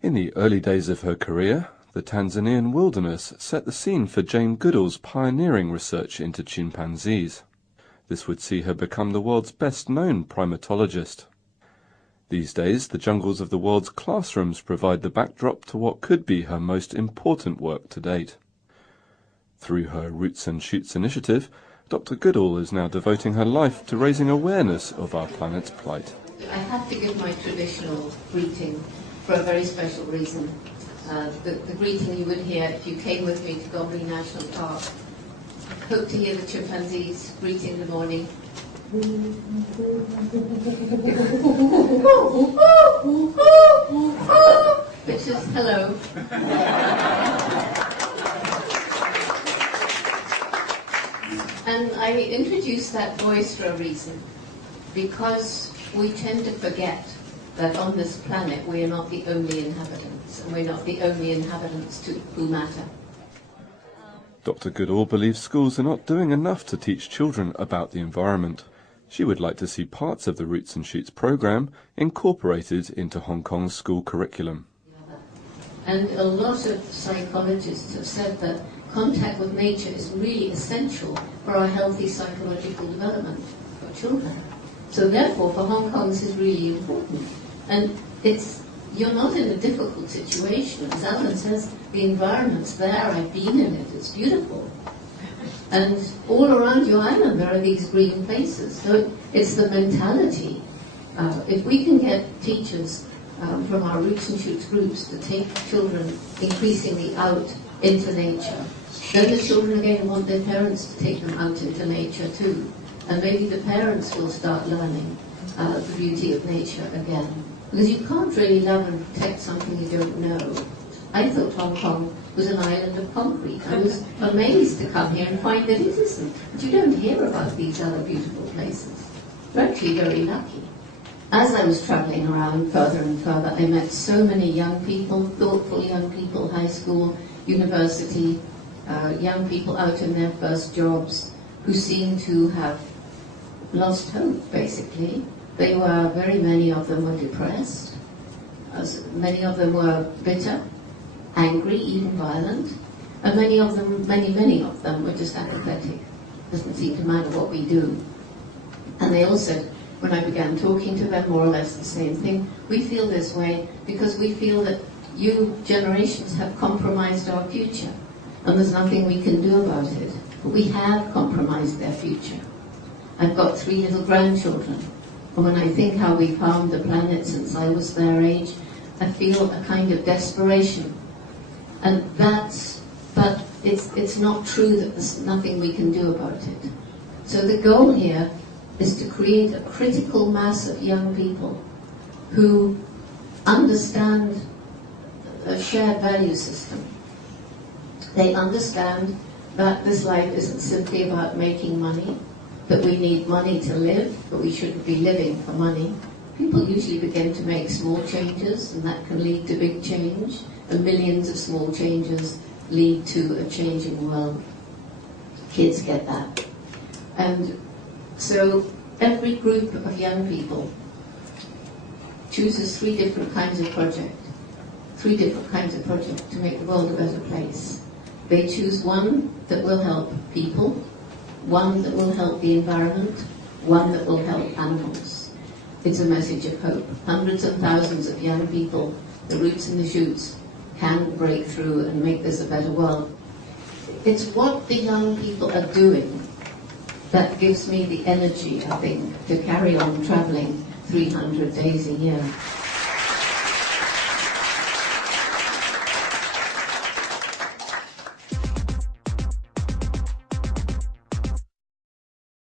In the early days of her career, the Tanzanian wilderness set the scene for Jane Goodall's pioneering research into chimpanzees. This would see her become the world's best-known primatologist. These days, the jungles of the world's classrooms provide the backdrop to what could be her most important work to date. Through her Roots and Shoots initiative, Dr. Goodall is now devoting her life to raising awareness of our planet's plight. I have to give my traditional greeting for a very special reason. The greeting you would hear if you came with me to Gombe National Park. Hope to hear the chimpanzees greeting in the morning. Which is hello. And I introduced that voice for a reason, because we tend to forget that on this planet we are not the only inhabitants, and we're not the only inhabitants who matter. Dr. Goodall believes schools are not doing enough to teach children about the environment. She would like to see parts of the Roots and Shoots program incorporated into Hong Kong's school curriculum. And a lot of psychologists have said that contact with nature is really essential for our healthy psychological development for children. So therefore, for Hong Kong, this is really important. And you're not in a difficult situation. As Alan says, the environment's there, I've been in it, it's beautiful. And all around your island there are these green places. So it's the mentality. If we can get teachers from our Roots and Shoots groups to take children increasingly out into nature, then the children again want their parents to take them out into nature too. And maybe the parents will start learning the beauty of nature again. Because you can't really love and protect something you don't know. I thought Hong Kong was an island of concrete. I was amazed to come here and find that it isn't. But you don't hear about these other beautiful places. We're actually very lucky. As I was traveling around further and further, I met so many young people, thoughtful young people, high school, university, young people out in their first jobs, who seemed to have lost hope, basically. They were, very many of them were depressed. Many of them were bitter, angry, even violent. And many of them were just apathetic. Doesn't seem to matter what we do. And they all said, when I began talking to them, more or less the same thing. We feel this way because we feel that you generations have compromised our future. And there's nothing we can do about it. But we have compromised their future. I've got 3 little grandchildren. And when I think how we've harmed the planet since I was their age, I feel a kind of desperation. And but it's not true that there's nothing we can do about it. So the goal here is to create a critical mass of young people who understand a shared value system. They understand that this life isn't simply about making money, that we need money to live, but we shouldn't be living for money. People usually begin to make small changes, and that can lead to big change, and millions of small changes lead to a changing world. Kids get that. And so every group of young people chooses 3 different kinds of project, to make the world a better place. They choose one that will help people, one that will help the environment, one that will help animals. It's a message of hope. Hundreds and thousands of young people, the Roots and the Shoots, can break through and make this a better world. It's what the young people are doing that gives me the energy, I think, to carry on traveling 300 days a year.